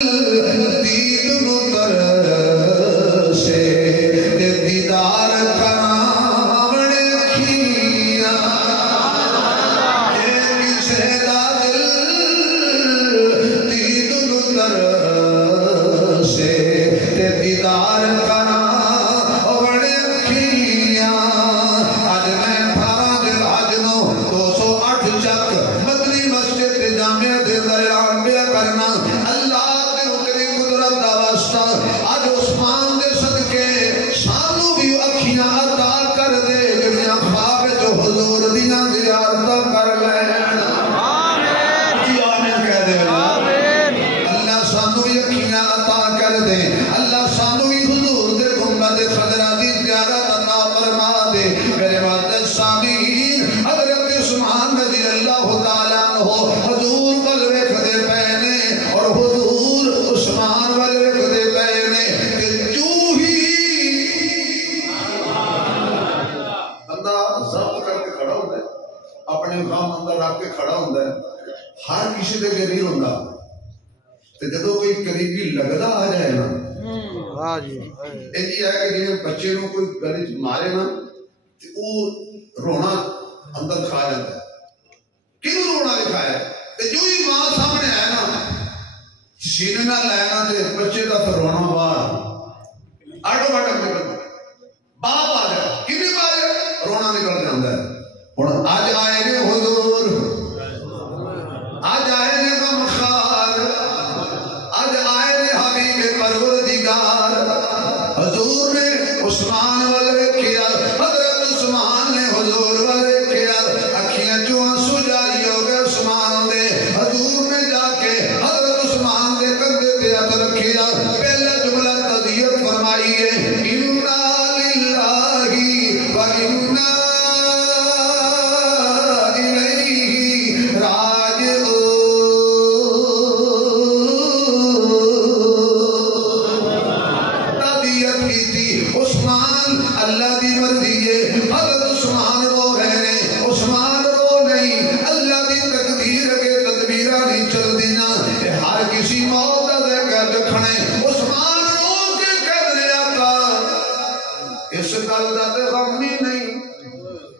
دید نتر سے دیدار کرامن کھیا کسے دا دل دید نتر سے دیدار کرامن کھیا آج میں 18 دل آج نو 208 چک مدنی مسجد جامعہ دے دران بے کرنا اللہ آج عثمان دے صدقے سانو بھی اکھیاں عطا کر دے جنیاں خواب جو حضور دیاں زیارتہ کر لین جی آمین کہہ دے اللہ سانو بھی اکھیاں عطا کر دے اللہ سانو بھی حضور دے گنبد خضرہ دی زیارت عطا فرما دے میرے وعدہ سامین حضرت عثمان رضی اللہ تعالیٰ عنہ حضور والویخ دے پہنے اور حضور عثمان والویخ دے پہنے کہ جو ہی بندہ ضبط کر کے کھڑا ہوتا ہے اپنے غام اندر رکھ کے کھڑا ہوتا ہے ہر کسی دے قریب ہوتا تو جدو کوئی قریبی لگدا آ جائے نا ایک ہے کہ جنہیں بچے نو کوئی گلی مارے نا تو وہ رونا اندر کھا جاتا ہے کیوں رونا دکھایا کہ جو ہی ماں سامنے آئے نا سینے نہ لینا تے بچے کا پھر رونا باہر آٹومیٹک نکلتا باپ آ جائے کتنی بار رونا نکل جاتا ہے اور آج آئے گے حضور آج آئے گے غمخوار آج آئے گے حبیب پروردگار حضور نے عثمان والے کیا حضرت عثمان نے حضور والے کیا اکھیاں جو آنسو جاری ہو گئے عثمان دے حضور نے جا کے حضرت عثمان دے کندھے پہ ہاتھ رکھیا پہلا جملہ تذکیہ فرمائی ہے انا للہ و انا الیہ راجعون تذکیہ کی تھی عثمان اللہ دی مرضی ہے حضرت عثمان رو رہے ہیں عثمان رو نہیں اللہ دی تقدیر کے تدبیرہ نہیں چل دینا ہر کسی موت دے کر دکھنے عثمان رو کے کہہ دیا تھا اس گل دا تے غم ہی نہیں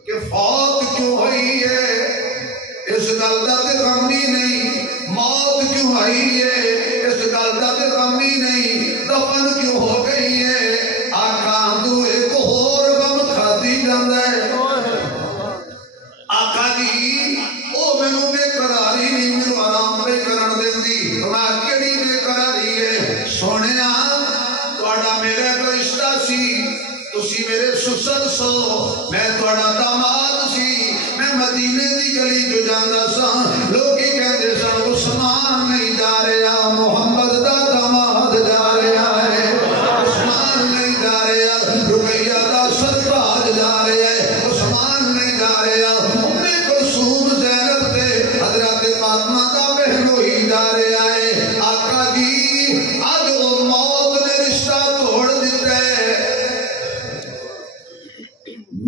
کہ فوت کیوں ہوئی ہے اس گل دا تے غم ہی نہیں موت کیوں ہوئی ہے اس گل دا تے غم ہی نہیں دفن کیوں ہو گئی ہے آقا تو ایک اور غم کھاتی جاندہ ہے آقا جی او مینوں بے قراری نہیں مینوں آرام پہ کرن دیندی میں کیڑی بے قراری ہے سونیا تہاڈا میرا کوئی رشتہ سی تسی میرے سسر سو میں تہاڈا داماد سی میں مدینے دی گلی جو جاندا سا لوکی کہندے سن عثمان نہیں جا رہا محمد دا داماد جا رہا ہے عثمان نہیں جا رہا رقیہ دا سرتاج جا رہا ہے عثمان نہیں جا رہا امی کلثوم زینب تے حضرت فاطمہ دا بہنوئی جا رہا ہے آقا جی آج وہ موت نے رشتہ توڑ دیتا ہے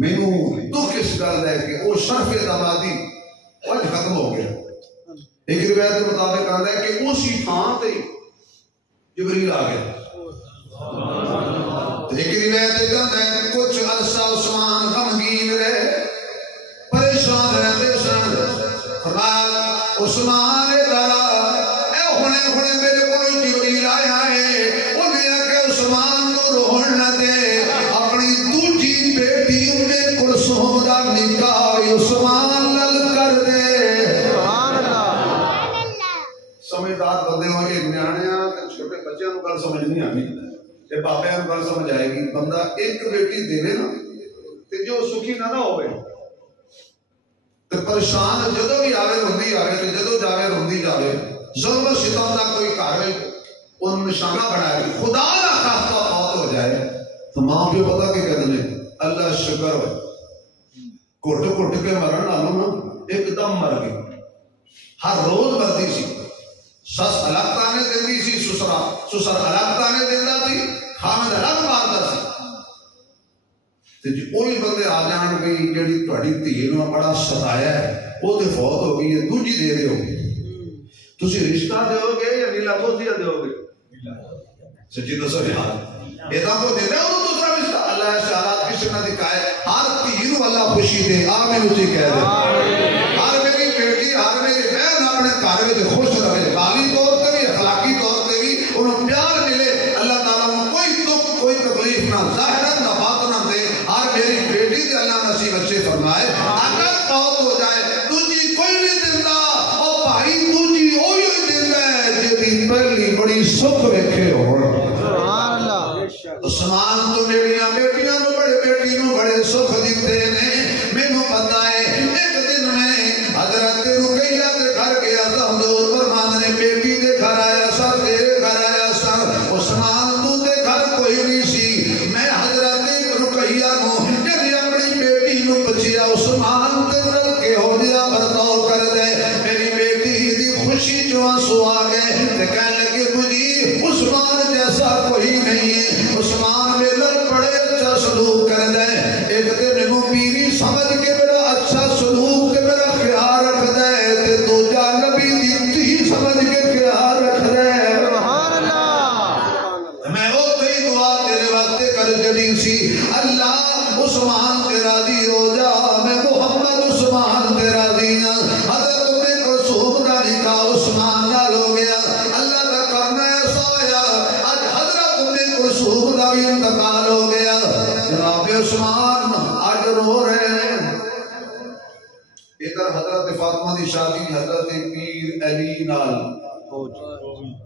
مینوں دکھ اس گل ہے کہ وہ شرف دامادی آج ختم ہو گیا ایک روایت کے مطابق آتا ہے کہ اسی تھان تے جبریل آ گیا ایک روایت کہتا ہے کچھ عرصہ عثمان غمگین رہے پریشان رہتے سن فرمایا عثمان ذرا اے ہونے میرے کو جبریل آیا ہے انہیں کہ عثمان کو روحن نہ دے اپنی دوجی بیٹی انہیں کلثوم دا نکاح عثمان نال کر دے سمجھدار بندے ہو کے نیانے چھوٹے بچوں کو گل سمجھ نہیں آنی یہ بابے کو گل سمجھ آئے گی بندہ ایک بیٹی دے نا تے جو سکھی نہ ہوئے تے پریشان جدو بھی آوے روندی آوے تے جدو جاوے روندی جاوے ظلم و ستم دا کوئی کاروے ان نشانہ بنائے گی خدا نہ خاصہ فوت ہو جائے تو ماں پیو پتہ کہ کہتے ہیں اللہ شکر ہوئے گھٹ کے مرن نالوں نا ایک دم مر گئی ہر روز مرتی سی سس الگ تانے دیندی سی سسر الگ تانے دیندا سی خامد الگ ماردا سی تے جی کوئی بندے آ جان گئی جڑی تہاڈی دھی نوں بڑا ستایا ہے وہ تے فوت ہو گئی ہے دوجی دے دیو تسی رشتہ دیو گے یا نیلا دوستیاں دیو گے سچی دسو یار یہ کو دیتا ہے وہ دوسرا رشتہ اللہ اشارات کسی نہ دکھائے ہر تیر اللہ خوشی دے آمین اسی کہہ دے ہر میری بیٹی ہر میری بہن اپنے گھر میں خوش رہے مالی طور پہ بھی اخلاقی طور پہ بھی انہوں پیار ملے اللہ تعالیٰ کو کوئی دکھ کوئی تکلیف نہ ظاہرن نہ باطن دے ہر میری بیٹی دے اللہ نصیب اچھے فرمائے اگر موت ہو جائے تجھی کوئی نہیں دیتا اور بھائی تجھی اوہی دیتا ہے جی پہلی بڑی سکھ ویکھے ہو عثمان تو میریاں بیٹیاں نو بڑے بیٹی نو بڑے سکھ دیتے نے مینوں پتا ہے ایک دن میں حضرت رقیہ دے گھر گیا تھا حضور فرماندے نے بیٹی دے گھر آیا سا تیرے گھر آیا سا عثمان تو دے گھر کوئی نہیں سی میں حضرت رقیہ نو جب اپنی بیٹی نو پچھیا عثمان تے نال کے ہو جا برتاؤ کر دے میری بیٹی دی خوشی جو آنسو آ گئے تے کہنے لگے مجھے عثمان جیسا کوئی نہیں ہے عثمان میرے بڑے اچھا سلوک کر دے ایک دن میں بیوی سمجھ کے میرا اچھا سلوک کے میرا خیال رکھ دے تے دوجا نبی دی سمجھ کے خیال رکھ دے سبحان اللہ میں وہ تیری دعا تیرے واسطے کر چلی سی اللہ عثمان تے راضی ہو جا میں محمد عثمان تے راضی ہاں حضرت ابن کلثوم کا نکاح عثمان نال ہو گیا اللہ کا کرنا ایسا ہوا آج حضرت ابن کلثوم کا بھی انتقال ہو گیا جناب عثمان آج رو رہے ہیں ادھر حضرت فاطمہ دی شادی حضرت پیر علی نال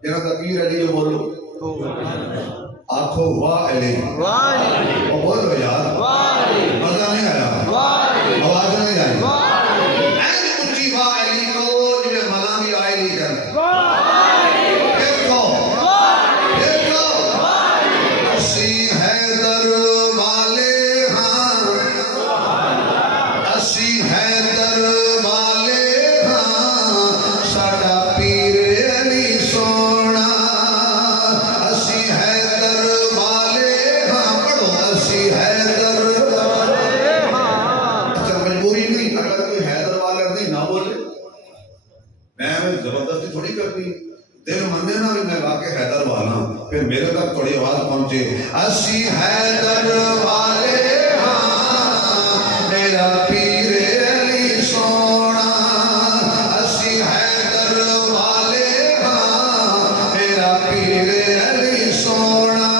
جنہاں کا پیر علی بولو آنکھوں واہ علی واہ بولو یار مزہ نہیں آیا آواز نہیں آئی اینج اچھی واہ علی کو جو منا بھی آئی نہیں کرنا پھر کو اسی حیدر والے ہاں اسی حیدر والے ہاں ساڈا پیر علی سونا اسی حیدر والے ہاں پڑھو اسی حیدر والے ہاں اچھا مجبوری نہیں اگر کوئی حیدر والا نہیں نہ بولے میں زبردستی تھوڑی کرتی دل مندے نہ بھی میں واقع حیدر والا پھر میرے تک تھوڑی آواز پہنچے اسی حیدر والے ہاں میرا پیر علی سونا اسی حیدر والے ہاں میرا پیر علی سونا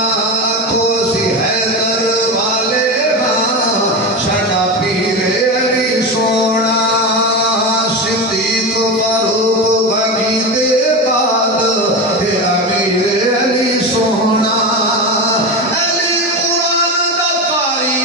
کو اسی حیدر والے ہاں ساڈا پیر علی سونا صدیق فاروق بنی دے بعد اے امیر علی سونا علی قرآن دا قاری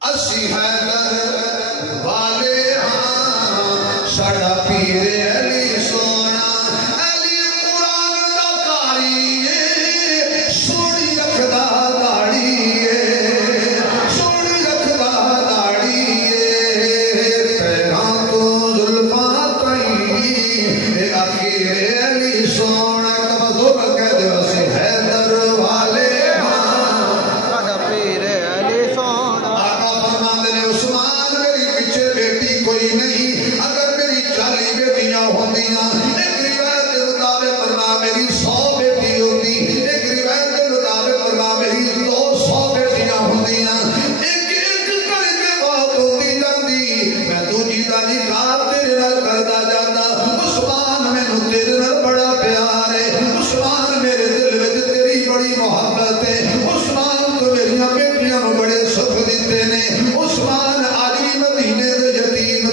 اسی حیدر والے ہاں ساڈا پیر علی سونا علی قرآن دا قاری سونی رکھدا داڑھی سونی رکھدا داڑھی پیراں تو زلفاں تائیں آخر علی سونا بزرگ کہہ دے اسی حیدر والے کوئی نہیں اگر میری 40 بیٹیاں ہوندیاں ایک روایت کے مطابق فرما میری 100 بیٹی ہوتی ایک روایت کے مطابق فرما میری 200 بیٹیاں ہوندیاں ایک ایک کر کے بات ہوتی جاندی میں دوجی دا نکاح تیرے نال کردا جاتا عثمان مینوں تیرے نال بڑا پیار ہے عثمان میرے دل وچ تیری بڑی محبت ہے عثمان تو میریاں بیٹیاں نوں بڑے سکھ دتے نے عثمان اج بھی مدینے دے یتیم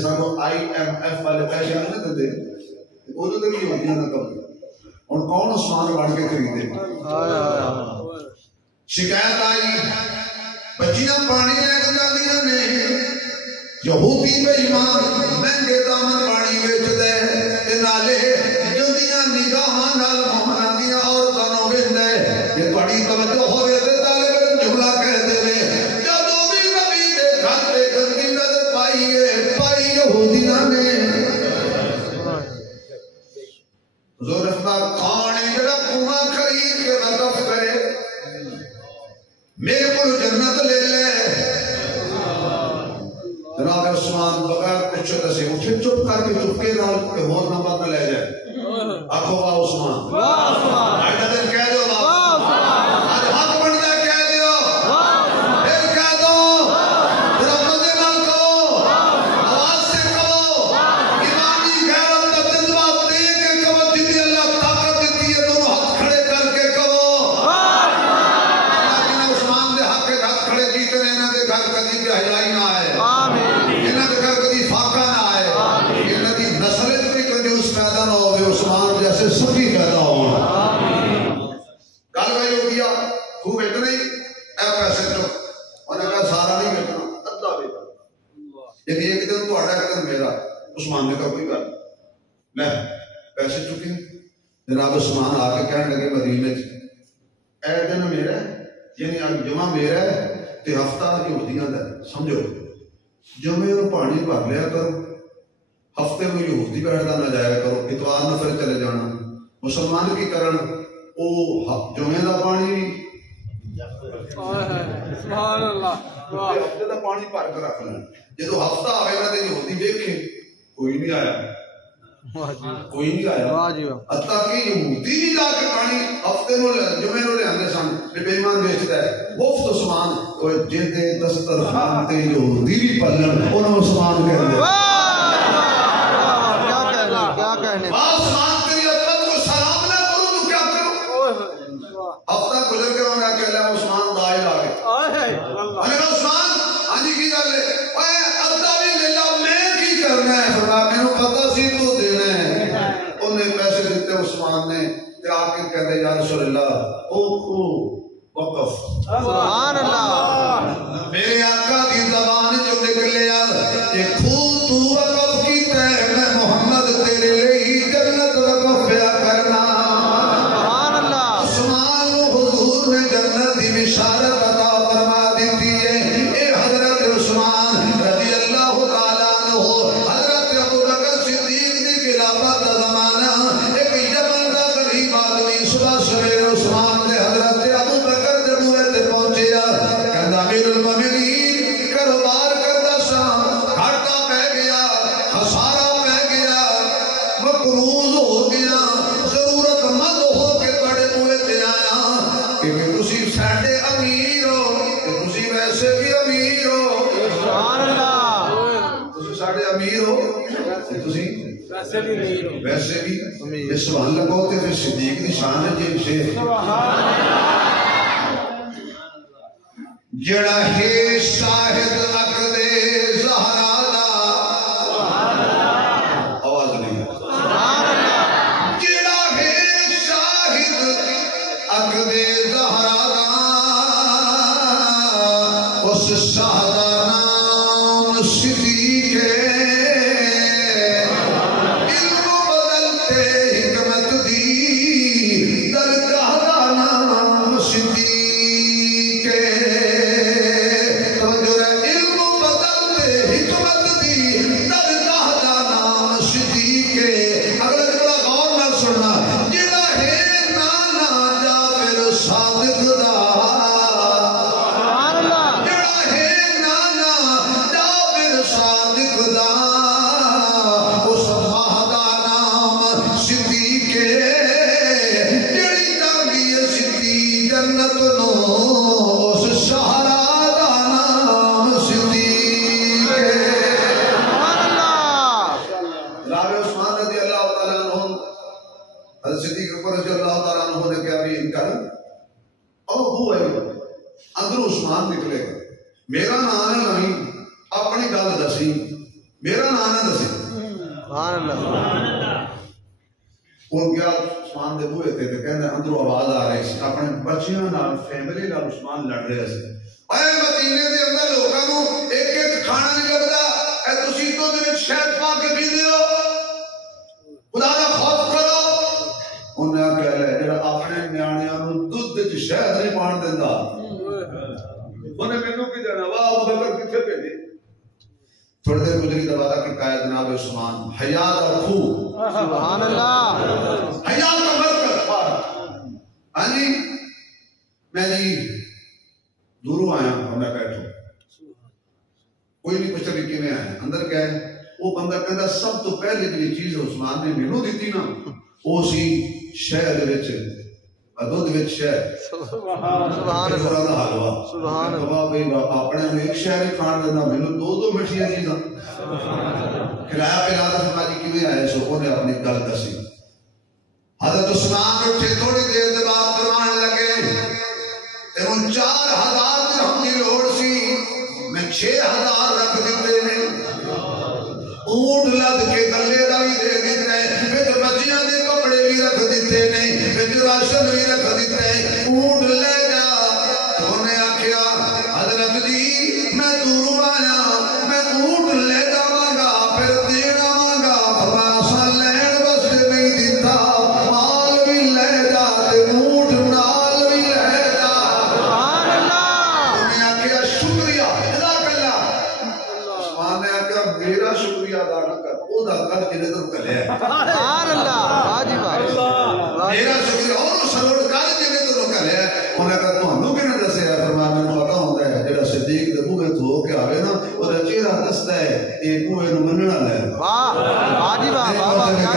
سانو آئی ایم ایف والے پیسے نہیں دے وہ تو بھی ہوتی ہیں نا کب اور کون عثمان بن کے خریدے شکایت آئی بچیاں پانی لے کے جاندیاں نے یہودی بے ایمان مہنگے دامن پانی ویچ دے تے نالے جلدیاں نگاہاں نال موہناں دیاں عورتاں نوں ویندے یہ تہاڈی توجہ ہوے تے طالب علم جملہ کہہ دے جدوں بھی نبی دے گھر تے گندی نظر پائی یہودیاں نے حضور رفتا کھانے جڑا کنواں خرید کے وقف کرے میرے کو جنت لے لے جناب عثمان بغیر پچھو دسے اٹھے چپ کر کے چپکے نال کہ اور نمبر نہ لے جائے آنکھوں واہ عثمان آج دن کہہ دو آج حق بنتا ہے کہہ دیو پھر کہہ دو ذرا مزے نال کہو آواز سے کہو ایمانی غیرت کا جذبہ دے کے کہو جتنی اللہ طاقت دیتی ہے دونوں ہاتھ کھڑے کر کے کہو لیکن عثمان دے حق کے ہاتھ کھڑے کیتے ہیں انہاں دے گھر کدی بے حیائی نہ آئے انہاں دے گھر کدی فاقہ نہ آئے انہاں دی نسل وچ بھی کدی اس پیدا نہ ہوئے عثمان جیسے سبھی پیدا ہوں گل وہی ہو گیا خوب اتنا ہی اے پیسے چک انہوں نے کہا سارا نہیں بیٹھنا ادھا بیٹھنا یعنی ایک دن تو ایک دن میرا عثمان نے کہا کوئی بات میں پیسے چکے جناب عثمان آ کے کہنے لگے مدینے اے دن میرا یعنی آج جمعہ میرا ہے تے ہفتہ یہودیاں دا سمجھو جمعے نوں پانی بھر لیا کرو ہفتے میں یہودی بیٹھدا نہ جایا کرو اتوار نہ پھر چلے جانا مسلمان کی کرن او جمعے دا پانی بھی سبحان اللہ ہفتے دا پانی بھر کے رکھ لیں جدوں ہفتہ آوے گا تے یہودی دیکھے کوئی نہیں آیا کوئی نہیں آیا حتیٰ کہ یہودی بھی جا کے پانی ہفتے نو جمعے نو لے آندے سن بے ایمان بیچدا ہے مفت عثمان او جدے دسترخوان تے یہودی بھی پلن انہاں عثمان کہندے کیا کہنے عثمان تیری عظمت کو سلام نہ کروں تو کیا کروں ہفتہ گزر کے میں کہہ لیا عثمان داخل آ گئے میں کہا عثمان ہاں جی کی گل ہے اوے ادھا بھی لے لا میں کی کرنا ہے فرمایا مینوں پتہ سی تو دینا ہے انہیں پیسے دیتے عثمان نے تے آ کے کہتے یا رسول اللہ او وقف سبحان اللہ میرے آقا کی زبان جو نکلیا کہ خوب تو وقف کیتا ہے میں محمد تیرے لئی جنت وقف پیا کرنا سبحان اللہ عثمان حضور نے جنت دی بشارت عطا فرما دیتی ہے اے حضرت عثمان رضی اللہ تعالیٰ عنہ حضرت ابو بکر صدیق دی خلافت دا زمانہ ایک یمن دا غریب آدمی صبح سویرے عثمان نے حضرت ابو بکر دے بوئے تے پہنچیا کہندا امیر المومنین کاروبار کردا سا گھاٹا پہ گیا خسارہ پہ گیا مقروض ہو گیا ضرورت مند ہو کے بڑے بوئے تے آیا کہ تسی ساڈے امیر ہو کہ تسی ویسے بھی امیر ہو سبحان اللہ تسی ساڈے امیر ہو کہ تسی ویسے بھی یہ سبحان اللہ کہتے پھر صدیق دی شان ہے جی سے جڑا ہے شاہد عقد زہرا دا آواز نہیں جڑا ہے شاہد عقد زہرا دا اس شاہ دا نام صدیق ہے میرا نام ہے نہیں اپنی گل دسی میرا نام ہے دسی وہ گیا عثمان دے بوئے تے کہندے اندروں آواز آ رہی سی اپنے بچیاں نال فیملی نال عثمان لڑ رہے سی اے مدینے دے اندر لوکاں نوں ایک ایک کھانا نہیں لبدا اے تسی تو دے وچ شہد پا کے پیندے ہو خدا دا خوف کرو انہاں کہہ لے جڑا اپنے نیانیاں نوں دودھ وچ شہد نہیں پان دیندا انہیں مینوں کی دینا واہ ابو بکر کتھے بھیجے تھوڑی دیر گزری تو وعدہ کہ قائد جناب عثمان حیا دا خو سبحان اللہ حیا کا برکت ہاں جی میں جی دوروں آیا اور میں بیٹھوں کوئی نہیں پوچھتا کہ کیویں آیا اندر کیا ہے وہ بندہ کہندا سب تو پہلے جی چیز عثمان نے مینوں دتی نا وہ سی شہد وچ دودھ وچ شہد سبحان اللہ سبحان اللہ بھائی اپنے ایک شہد کھان دینا مینوں دو مٹھیاں چیزاں کھلایا پلایا فرمایا جی کیویں آئے سو انہیں اپنی گل دسی حضرت عثمان اٹھے تھوڑی دیر دے بعد فرمان لگے تینوں 4000 درہم دی لوڑ سی میں 6000 رکھ دیتے ہیں اونٹ لد کے گلے دا بھی دے دیتے ہیں پھر بچیاں دے کپڑے بھی رکھ دیتے ہیں پھر راشن بھی رکھ دیتے ہیں اونٹ لے جا تو انہیں آکھیا حضرت جی میں دور آیا میں اونٹ لے جاواں گا پھر دینا گا فرمایا لین واسطے نہیں دیتا مال بھی لے جا تے اونٹ نال بھی لے جا سبحان اللہ انہیں آکھیا شکریہ جزاک اللہ عثمان نے آکھیا میرا شکریہ ادا نہ کر او دا کر جنے تو کلے سبحان اللہ واجب میرا شکریہ اور سلوٹ کر جنے تو کلے انہیں کہا تانوں کنے دسیا فرمایا مینوں پتہ ہوندا ہے جڑا صدیق دے بوئے تو کے آوے نا او دا چہرہ دسدا ہے اے بوئے نوں مننا لے واہ واجب بابا کیا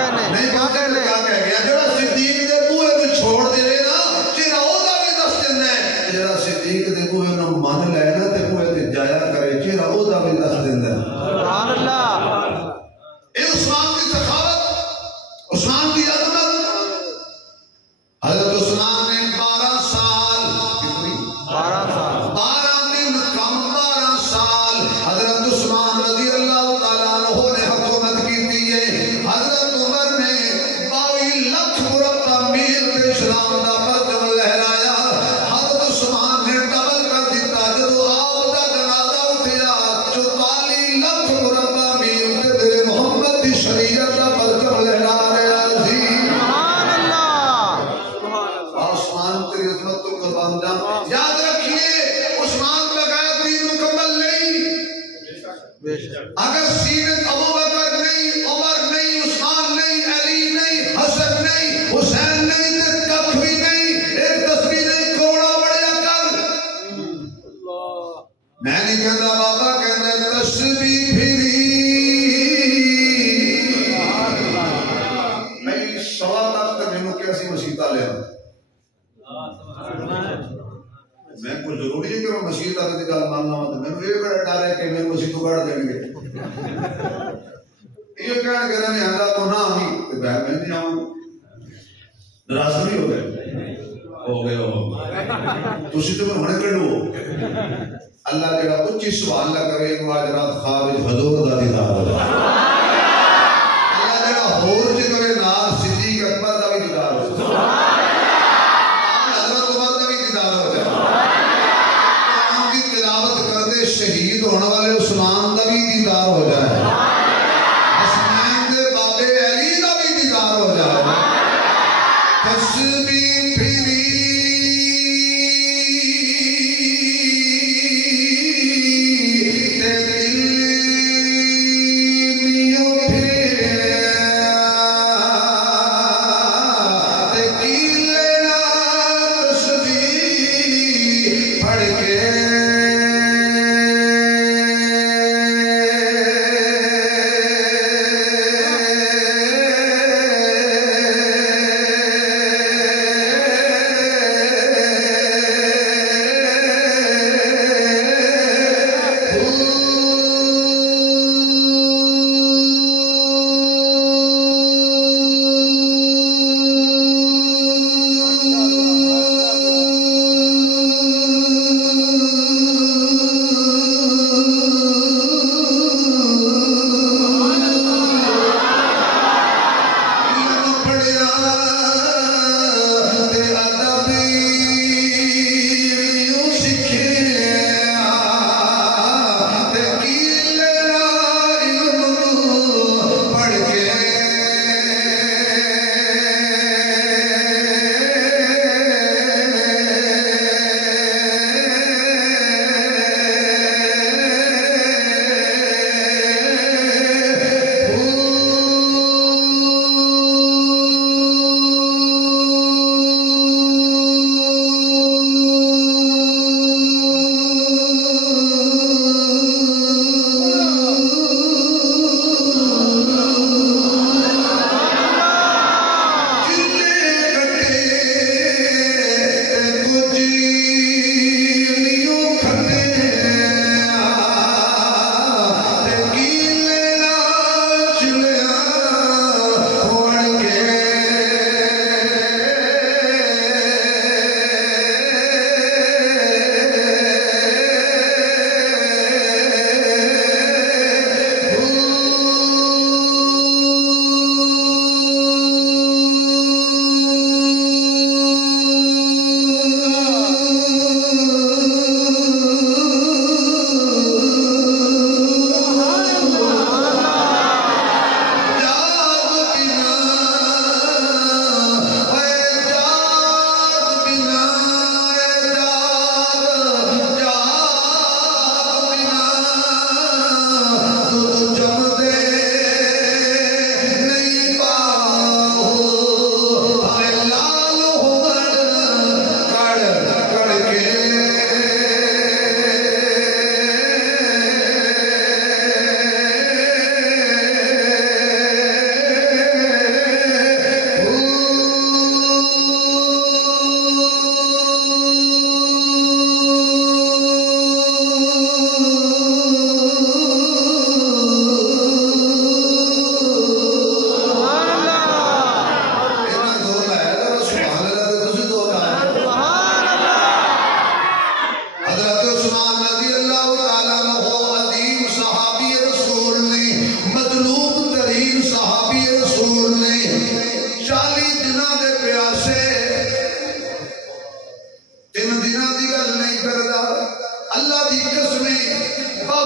کہنے کیا کہہ گیا جڑا صدیق دے بوئے نوں چھوڑ دے نا چہرہ او دا بھی دس دیندا ہے جڑا صدیق دے بوئے نوں من لے نا تے بوئے تے جایا کرے چہرہ او دا بھی دس دیندا ہے سبحان اللہ اے عثمان کی سخاوت عثمان کی عظمت حضرت عثمان نے 12 سال کتنی 12 سال 12 دن کم 12 سال حضرت عثمان رضی اللہ تعالیٰ عنہ نے حکومت کی تھی حضرت عمر نے 22 لاکھ مربع میل پہ اسلام دا پرچم لہرایا حضرت عثمان نے ڈبل کر دیتا جب آپ دا جنازہ اٹھیا 44 لاکھ مربع میل پہ میرے محمد دی شریعت دا پرچم لہرا رہا سی سبحان اللہ عثمان تیری عظمت تو قربان جاؤں یاد رکھیے عثمان بغیر دین مکمل نہیں اگر سیرت ابو بکر نہیں عمر نہیں عثمان نہیں علی نہیں حسن نہیں حسین نہیں کخ بھی نہیں ایک تصویر نہیں کوڑا بڑھیا کر میں نہیں کہتا بابا کہنا تسبیح پھری میں سوال تک مینوں کیسی مسیحتا لیا میں کوئی ضروری ہے کہ میں مسیحت آتے دی گل ماننا ہوں میں نے یہ بڑا ڈر ہے کہ میں مسیح تو گڑ دیں گے یہ کہنا کہ میں آندا تو نہ آئی تو بہر میں نہیں آؤں ناراض نہیں ہو گئے تسی تو میں ہونے کڈو اللہ جڑا اچھی سوال نہ کرے مہاجرات خواب حضور دا دیدار ہو جائے اللہ جڑا ہور چ کرے نال صدیق اکبر دا بھی دیدار ہو جائے شہید ہونے والے عثمان دا بھی دیدار ہو جائے حسنین دے بابے علی دا بھی دیدار ہو جائے تسبیح پھری تے دل نیو پھریا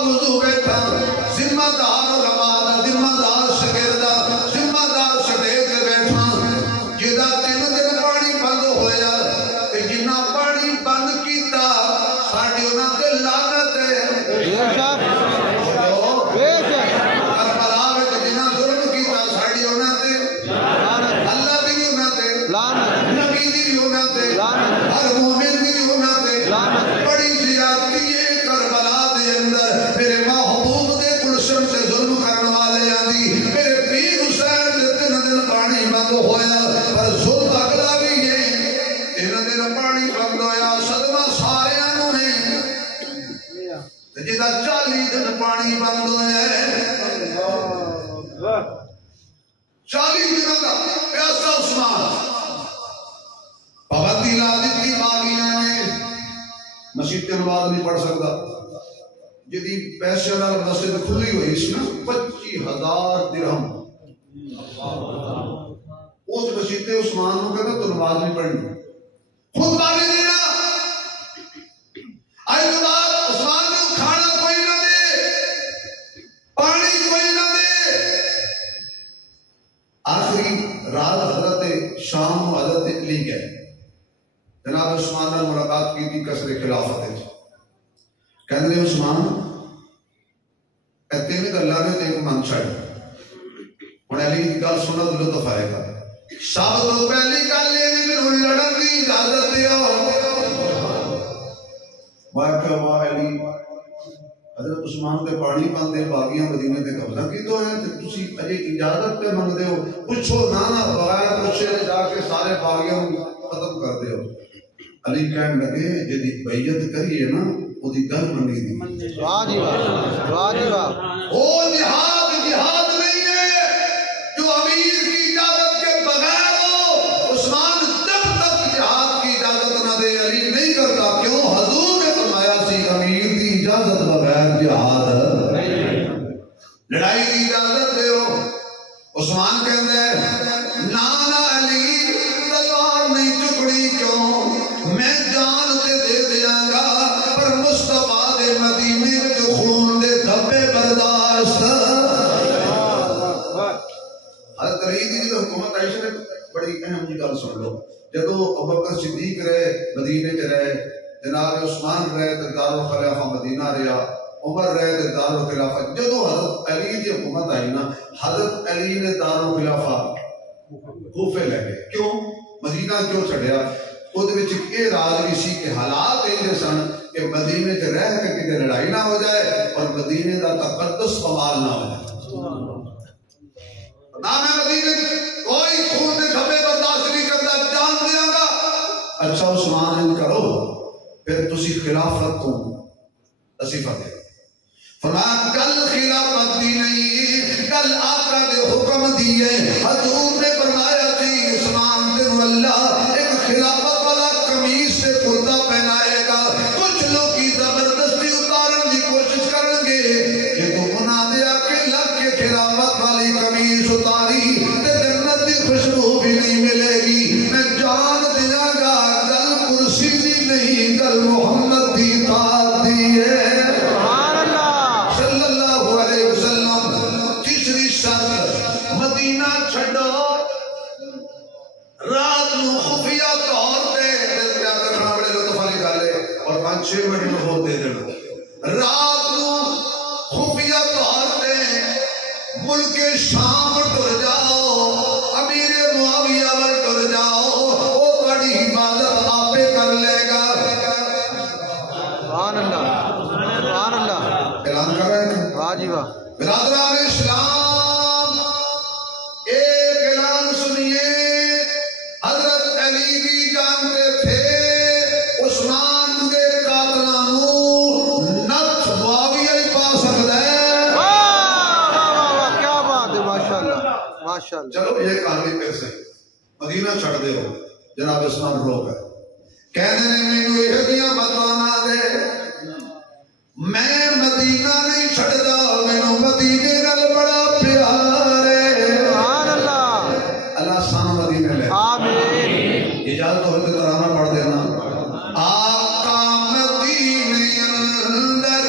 وضو بیٹھا ذمہ دار علماء دا ذمہ دار شاگرد دا ذمہ دار سٹیج تے بیٹھا جدا 3 دن پانی بند ہویا تے جنہ پانی بند کیتا ساڈے انہاں تے لعنت ہے کربلا وچ جنہ ظلم کیتا ساڈے انہاں تے اللہ دی انہاں تے نبی دی انہاں تے ہر مومن دی انہاں تے بڑی زیادتی ہے کربلا دے اندر میرے محبوب دے گلشن سے ظلم کرنے والے آدھی میرے پیر حسین دے 3 دن پانی بند ہویا پر ظلم اگلا بھی ہے 3 دن پانی بند ہویا صدمہ سارے آنوں نے جدا 40 دن پانی بند ہویا ہے 40 دن کا پیاسا عثمان پابندی لا دیتی باغیاں نے مسجد کے نماز نہیں پڑھ سکتا جدی پیسے نال مسجد کھلی ہوئی اس نا 25,000 درہم اس مسجد عثمان نو کہتا تو نماز نہیں پڑھنی خود باغی دینا آئے تو بعد عثمان نے کھانا کوئی نہ دے پانی کوئی نہ دے آخری رات حضرت شام و حضرت علی گئے جناب عثمان نے ملاقات کی تھی کسر خلافت ہے کہنے لئے عثمان کہتے ہیں کہ اللہ نے ایک من چھاڑ انہیں علی کی گل سنا تو لطف آئے گا سب تو پہلی گل یہ بھی میرے لڑن کی اجازت دیو واہ علی حضرت عثمان تے پانی پاندے باغیاں مدینے تے قبضہ کی تو ہے تسی اجے اجازت پہ منگدے ہو پوچھو نانا بغیر پوچھے جا کے سارے باغیاں ختم کر دے ہو علی کہنے لگے جدی بیعت کریے نا وہ دی گل منی دی واہ جی واہ وہ جہاد نہیں ہے جو امیر کی اجازت کے بغیر ہو عثمان جب تک جہاد کی اجازت نہ دے علی نہیں کرتا کیوں حضور نے فرمایا سی امیر کی اجازت بغیر جہاد لڑائی کی اجازت دے ہو عثمان کہتا ہے نانا علی تلوار نہیں چکڑی کیوں میں جان تے دے دیاں گا پر مصطفیٰ دے مدینے کے خون دے دھبے برداشت حضرت علی دی حکومت عائشہ نے بڑی اہم جی گل سن لو جدو ابوبکر صدیق رہے مدینے چ رہے جناب عثمان رہے تے دارالخلافہ مدینہ رہا عمر رہے تے دارالخلافہ جدو حضرت علی دی حکومت آئی نا حضرت علی نے دارالخلافہ کوفے لے گئے کیوں مدینہ کیوں چھڑیا خود وچ یہ راز بھی سی کہ حالات ایسے سن کہ مدینے چ رہ کے کتے لڑائی نہ ہو جائے اور مدینے دا تقدس پمال نہ ہو جائے نہ میں مدینے کوئی خون دے دھبے برداشت نہیں کرتا جان دیاں گا اچھا عثمان ان کرو پھر تسی خلافت کو نصیفہ دے فرمایا کل خلافت دی نہیں کل آقا دے حکم دیے حضور نے فرمایا تھی عثمان بن اللہ ایک خلافت والا قمیص سے کرتا پہنائے گا کچھ لوگ کی زبردستی اتارن کی کوشش کریں گے کہ تو انہاں دے آکے لگ کے خلافت والی قمیص اتاری تے جنت دی خوشبو بھی نہیں ملے گی میں جان دیاں گا کل کرسی دی نہیں کل محمد دی اطاعت دی ہے مدینہ چھڑو رات نو خفیہ طور تے پیار رکھنا بڑے لطف والی گل ہے اور 5-6 منٹ میں ہو دے دینا رات نو خفیہ طور تے ملک شام ٹر جاؤ امیر معاویہ ول ٹر جاؤ وہ بڑی حفاظت آپ کر لے گا سبحان اللہ اعلان کر رہے ہیں واہ جی واہ برادران اسلام چلو یہ کہانی کیسے مدینہ چھڑ دے ہو جناب عثمان روک ہے کہنے نے میں یہ دیاں بتانا دے میں مدینہ نہیں چھڑ دا میں مدینے نال بڑا پیار ہے سبحان اللہ اللہ سان مدینے لے آمین اجازت ہو تو ترانہ پڑھ دینا آقا مدینے اندر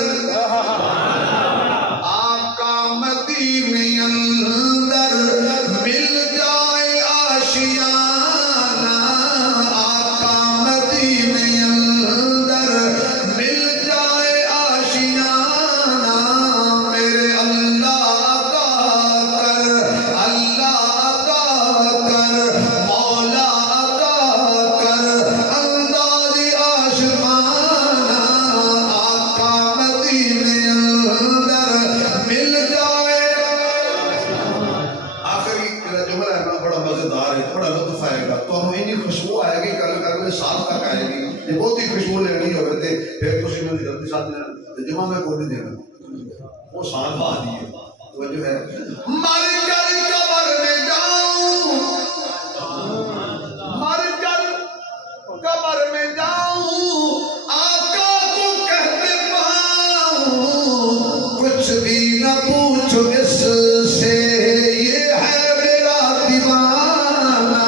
پہلے ساتھ تک آئے گی جی بہت ہی خوشبو لینی ہوئے تھے پھر تو میں جلدی ساتھ لینا جمعہ میں کوئی نہیں دینا وہ ساتھ بعد ہی ہے توجہ ہے مر کر قبر میں جاؤں مر کر قبر میں جاؤں آقا کو کہتے پاؤں کچھ بھی نہ پوچھو اس سے یہ ہے میرا دیوانہ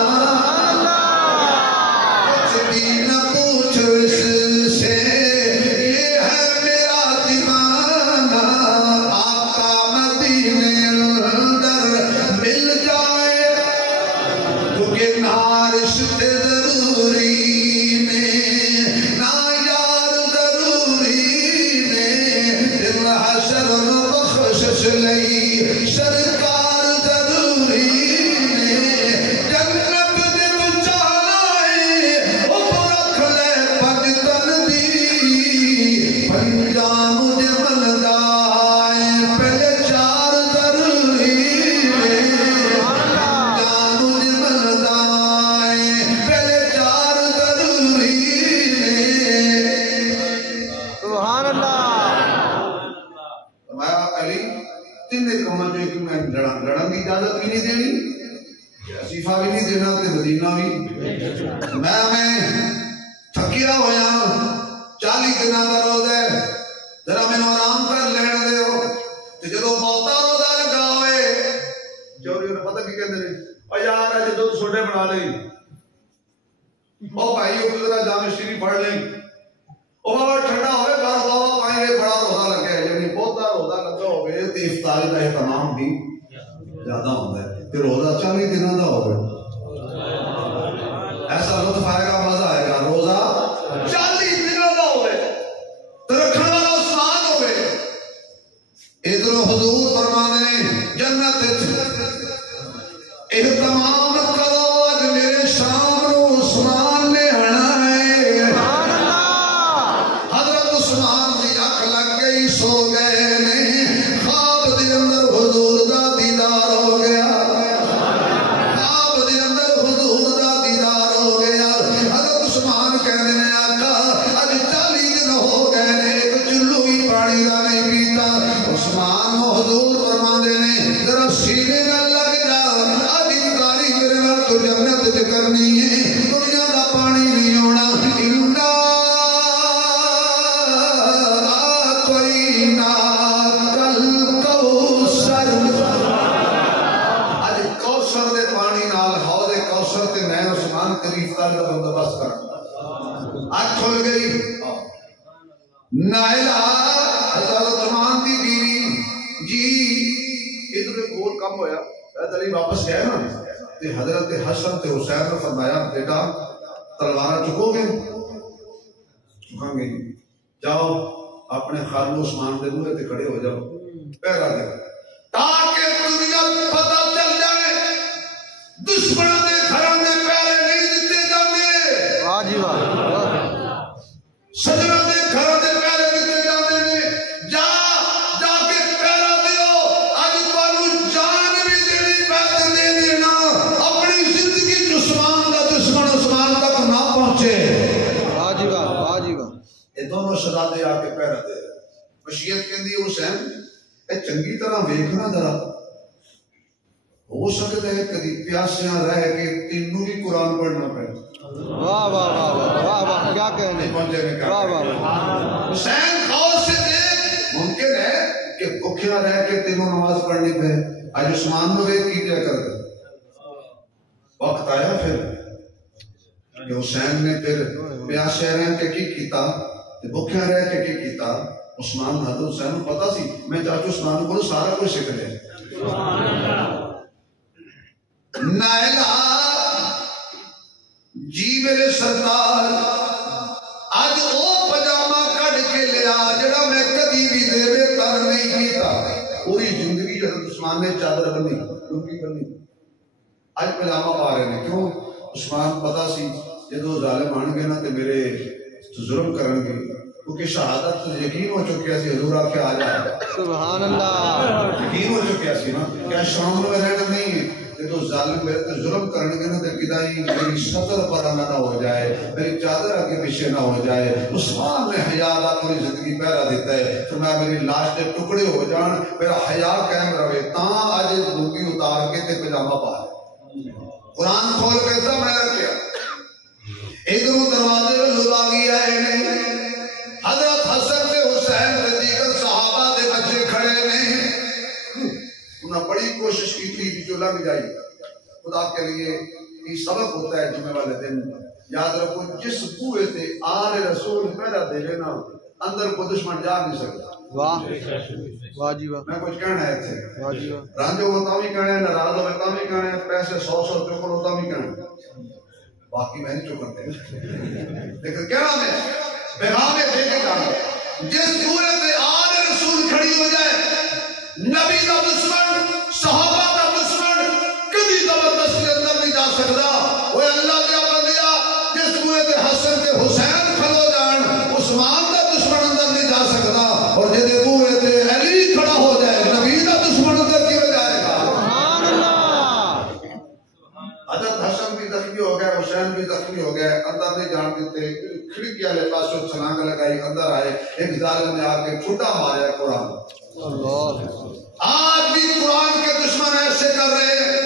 کچھ بھی نہ پوچھو اس سے یہ ہے میرا دیوانہ آقا مدینے اندر مل جائے تو گنار رشتے ضروری لئی سرکار ضروری نے جنت دے تو چاہے اب رکھ لے پنجتن دی پنجام دے من دائے پہلے چار ضروری نے پنجام دے من دائے پہلے چار ضروری نے سبحان اللہ فرمایا علی تین کماں جو کہ میں لڑن کی اجازت بھی نہیں دینی وظیفہ بھی نہیں دینا تے مدینہ بھی میں تھکیا ہویا 40 دنوں کا روزہ ہے ذرا مینوں آرام کر لین دیو تے جدوں موتا روزہ لگا ہوئے چوری نے پتہ کی کہندے نے او یار اج دودھ سوڈے بنا لئی او بھائی او ذرا جامع شریف پڑھ لئی او بابا ٹھنڈا ہوئے گھر بابا پائیں بڑا روزہ لگا ہے یعنی بہت روزہ لگا ہوئے تے افطاری کا اہتمام بھی زیادہ ہوتا ہے تے روزہ 40 دنوں کا ہوگا ایسا لطف آئے گا مزہ آئے گا روزہ 40 دنوں کا ہوئے تو رکھنے والا عثمان ہوئے ادھر حضور فرمانے نے جنت اہتمام کرو آج میرے شام رو عثمان نے آنا ہے حضرت عثمان دی اکھ لگ گئی سو گئے خواب دے اندر حضور دا دیدار ہو گیا خواب دے اندر حضور دا دیدار ہو گیا حضرت عثمان کہنے نے آقا اج 40 دن ہو گئے نے ایک چلو بھی پانی دا نہیں پیتا عثمان حضور فرماندے نے ذرا سینے نال لگ جا اج افطاری میرے نال تو جنت وچ کرنی ہے دنیا دا پانی نہیں ہونا کا بندوبست کر آج کھل گئی نائلہ حضرت عثمان دی بیوی جی ادھر ایک اور کم ہویا حضرت علی واپس گئے نا تے حضرت حسن تے حسین نے فرمایا بیٹا تلوار چکو گے چکاں گے جاؤ اپنے خالو عثمان دے بوئے تے کھڑے ہو جاؤ پہرا دے تاکہ دنیا پتہ چل جائے دشمنوں دے گھراں دے سجنا دے گھر دے پہلے دیتے جانے نے جا جا کے پہلا دیو اج تانوں جان بھی دینی پیسے دے دینا اپنی زندگی عثمان دا دشمن عثمان تک نہ پہنچے واجب یہ دونوں شہزادے آ کے پہلا دے مشیت کہندی حسین اے چنگی طرح ویکھنا ذرا ہو سکتا ہے کدی پیاسیاں رہ کے تینوں بھی قرآن پڑھنا پڑے واہ واہ واہ واہ واہ کیا کہنے واہ واہ حسین خوف سے دیکھ ممکن ہے کہ بھوکھیا رہ کے تینوں نماز پڑھنی پہ آج عثمان نے ویک کی کیا کر دے وقت آیا پھر کہ حسین نے پھر پیاسے رہ کے کی کیتا بھوکھیا رہ کے کی کیتا عثمان حضرت حسین کو پتا سی میں چاچو عثمان کو سارا کچھ سکھ لے نائلہ جی میرے سردار آج او پجامہ کڑ کے لیا جڑا میں کدی بھی دے بے کر نہیں کیتا پوری زندگی حضرت عثمان نے چادر بنی لنگی بنی آج پجامہ پا رہے ہیں کیوں عثمان پتا سی جدو ظالم آن گے نا تے میرے ظلم کرن گے کیونکہ شہادت یقین ہو چکیا سی حضور آپ کے آ جائے سبحان اللہ یقین ہو چکیا سی نا کیا شام میں رہنا نہیں ہے جو ظالم میرے تے ظلم کرنگے نا تے کدائی میری سطر پر نہ ہو جائے، میری چادر آگے پیچھے نہ ہو جائے. عثمان نے حیا دا پوری زندگی پہرا دیتا ہے. فرمایا میری لاش کے ٹکڑے ہو جان، میرا حیا قائم رہے، تاں اج لنگی اتار کے تے پجامہ پا لے. قرآن کھول کے سامنے رکھیا. ادھروں دروازے میں لوگ آ گیا ہے. حضرت حسن سے حسین سے دیگر صحابہ دے بچے کھڑے نے. انہوں نے بڑی کوشش کی تھی کہ جو لگ جائے. خدا کے لیے یہ سبق ہوتا ہے جمعے والے دن. یاد رکھو جس بوئے سے آل رسول پہلا دے لینا اندر کو دشمن جا نہیں سکتا. واہ واہ جی واہ. میں کچھ کہنا ہے تھے واہ جی واہ. رانجو ہوتا بھی کہنا ہے، ناراض ہوتا بھی کہنا ہے، پیسے 100 روپے کو ہوتا بھی کہنا ہے. باقی میں نہیں چکرتے لیکن کہنا میں پیغام دے کے جانا. جس بوئے سے آل رسول کھڑی ہو جائے، نبی کا دشمن صحابہ کا دشمن کبھی زبردستی اندر نہیں جا سکتا. وہ اللہ کا بندیا جس بوئے سے حسن سے حسین کھڑو جان، عثمان کا دشمن اندر نہیں جا سکتا. اور جس بوئے سے علی کھڑا ہو جائے، نبی کا دشمن اندر کیوں جائے گا. سبحان اللہ. حضرت حسن بھی زخمی ہو گئے، حسین بھی زخمی ہو گئے، اندر نہیں جان دیتے. کھڑکی والے پاسوں چھلانگ لگائی، اندر آئے. ایک ظالم نے آ کے ٹھڈا مارا قرآن. اللہ. آج بھی قرآن کے دشمن ایسے کر رہے ہیں.